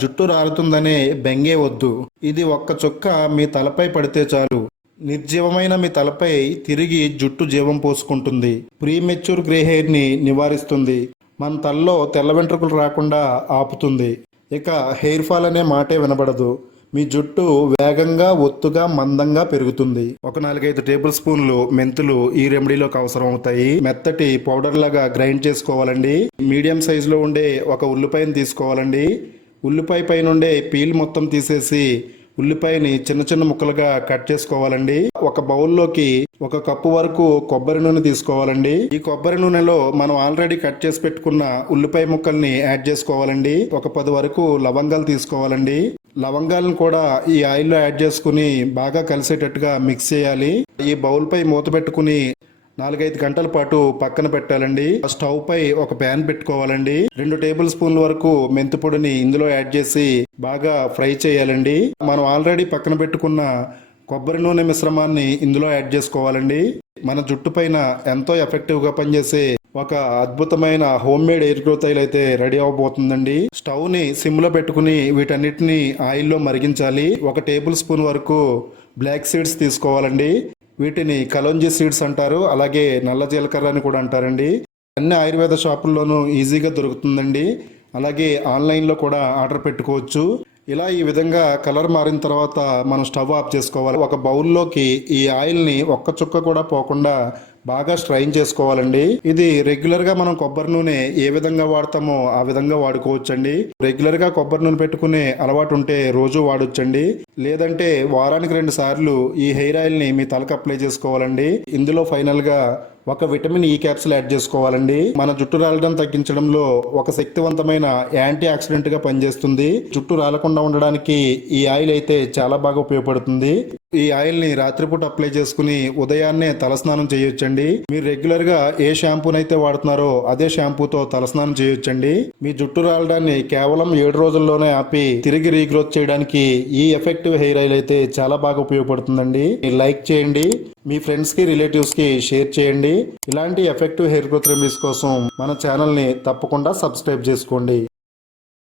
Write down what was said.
జుట్టు రాలుతుందనే బెంగే వద్దు. ఇది ఒక్క చుక్క మీ తలపై పడితే చాలు, నిర్జీవమైన మీ తలపై తిరిగి జుట్టు జీవం పోసుకుంటుంది. ప్రీమెచ్యూర్ గ్రే హెయిర్ ని నివారిస్తుంది. మన తలలో తెల్ల వెంట్రుకలు రాకుండా ఆపుతుంది. ఇక హెయిర్ ఫాల్ అనే మాటే వినబడదు. మీ జుట్టు వేగంగా, ఒత్తుగా, మందంగా పెరుగుతుంది. ఒక 4-5 టేబుల్ స్పూన్లు మెంతులు ఈ రెమెడీలోకి అవసరం అవుతాయి. మెత్తటి పౌడర్ లాగా గ్రైండ్ చేసుకోవాలండి. మీడియం సైజులో ఉండే ఒక ఉల్లిపాయను తీసుకోవాలండి. ఉల్లిపాయ పైన ఉండే పీల్ మొత్తం తీసేసి ఉల్లిపాయని చిన్న చిన్న ముక్కలుగా కట్ చేసుకోవాలండి. ఒక బౌల్లోకి 1 కప్పు వరకు కొబ్బరి నూనె తీసుకోవాలండి. ఈ కొబ్బరి నూనెలో మనం ఆల్రెడీ కట్ చేసి పెట్టుకున్న ఉల్లిపాయ ముక్కల్ని యాడ్ చేసుకోవాలండి. ఒక 10 వరకు లవంగాలు తీసుకోవాలండి. లవంగాలను కూడా ఈ ఆయిల్లో యాడ్ చేసుకుని బాగా కలిసేటట్టుగా మిక్స్ చేయాలి. ఈ బౌల్ పై మూత పెట్టుకుని 4-5 గంటల పాటు పక్కన పెట్టాలండి. స్టవ్ పై ఒక ప్యాన్ పెట్టుకోవాలండి. 2 టేబుల్ స్పూన్ల వరకు మెంతి పొడిని ఇందులో యాడ్ చేసి బాగా ఫ్రై చేయాలండి. మనం ఆల్రెడీ పక్కన పెట్టుకున్న కొబ్బరి నూనె మిశ్రమాన్ని ఇందులో యాడ్ చేసుకోవాలండి. మన జుట్టు పైన ఎంతో ఎఫెక్టివ్ గా పనిచేసే ఒక అద్భుతమైన home made air growth oil అయితే రెడీ అవబోతుందండి. స్టవ్ ని సిమ్ లో పెట్టుకుని వీటన్నిటిని ఆయిల్లో మరిగించాలి. 1 టేబుల్ స్పూన్ వరకు బ్లాక్ సీడ్స్ తీసుకోవాలండి. వీటిని కలోంజీ సీడ్స్ అంటారు, అలాగే నల్ల జీలకర్ర అని కూడా అంటారండి. అన్ని ఆయుర్వేద షాపుల్లోనూ ఈజీగా దొరుకుతుందండి. అలాగే ఆన్లైన్లో కూడా ఆర్డర్ పెట్టుకోవచ్చు. ఇలా ఈ విధంగా కలర్ మారిన తర్వాత మనం స్టవ్ ఆఫ్ చేసుకోవాలి. ఒక బౌల్లోకి ఈ ఆయిల్ని ఒక్క చుక్క కూడా పోకుండా బాగా స్ట్రైన్ చేసుకోవాలండి. ఇది రెగ్యులర్ గా మనం కొబ్బరి నూనె ఏ విధంగా వాడతామో ఆ విధంగా వాడుకోవచ్చండి. రెగ్యులర్ గా కొబ్బరి నూనె పెట్టుకునే అలవాటు ఉంటే రోజు వాడొచ్చండి. లేదంటే వారానికి 2 సార్లు ఈ హెయిర్ ఆయిల్ ని మీ తలకు అప్లై చేసుకోవాలండి. ఇందులో ఫైనల్ గా ఒక విటమిన్ ఈ క్యాప్సుల్ యాడ్ చేసుకోవాలండి. మన జుట్టు రాలడం తగ్గించడంలో ఒక శక్తివంతమైన యాంటీ ఆక్సిడెంట్ గా పనిచేస్తుంది. జుట్టు రాలకుండా ఉండడానికి ఈ ఆయిల్ అయితే చాలా బాగా ఉపయోగపడుతుంది. ఈ ఆయిల్ ని రాత్రిపూట అప్లై చేసుకుని ఉదయాన్నే తలస్నానం చేయొచ్చండి. మీరు రెగ్యులర్ గా ఏ షాంపూనైతే వాడుతున్నారో అదే షాంపూతో తలస్నానం చేయొచ్చండి. మీ జుట్టు రాలడాన్ని కేవలం 7 రోజుల్లోనే ఆపి తిరిగి రీగ్రోత్ చేయడానికి ఈ ఎఫెక్టివ్ హెయిర్ ఆయిల్ అయితే చాలా బాగా ఉపయోగపడుతుందండి. లైక్ చేయండి, మీ ఫ్రెండ్స్ కి, రిలేటివ్స్ కి షేర్ చేయండి. ఇలాంటి ఎఫెక్టివ్ హెయిర్ గ్రోత్ రెమెడీస్ కోసం మన ఛానల్ ని తప్పకుండా సబ్స్క్రైబ్ చేసుకోండి.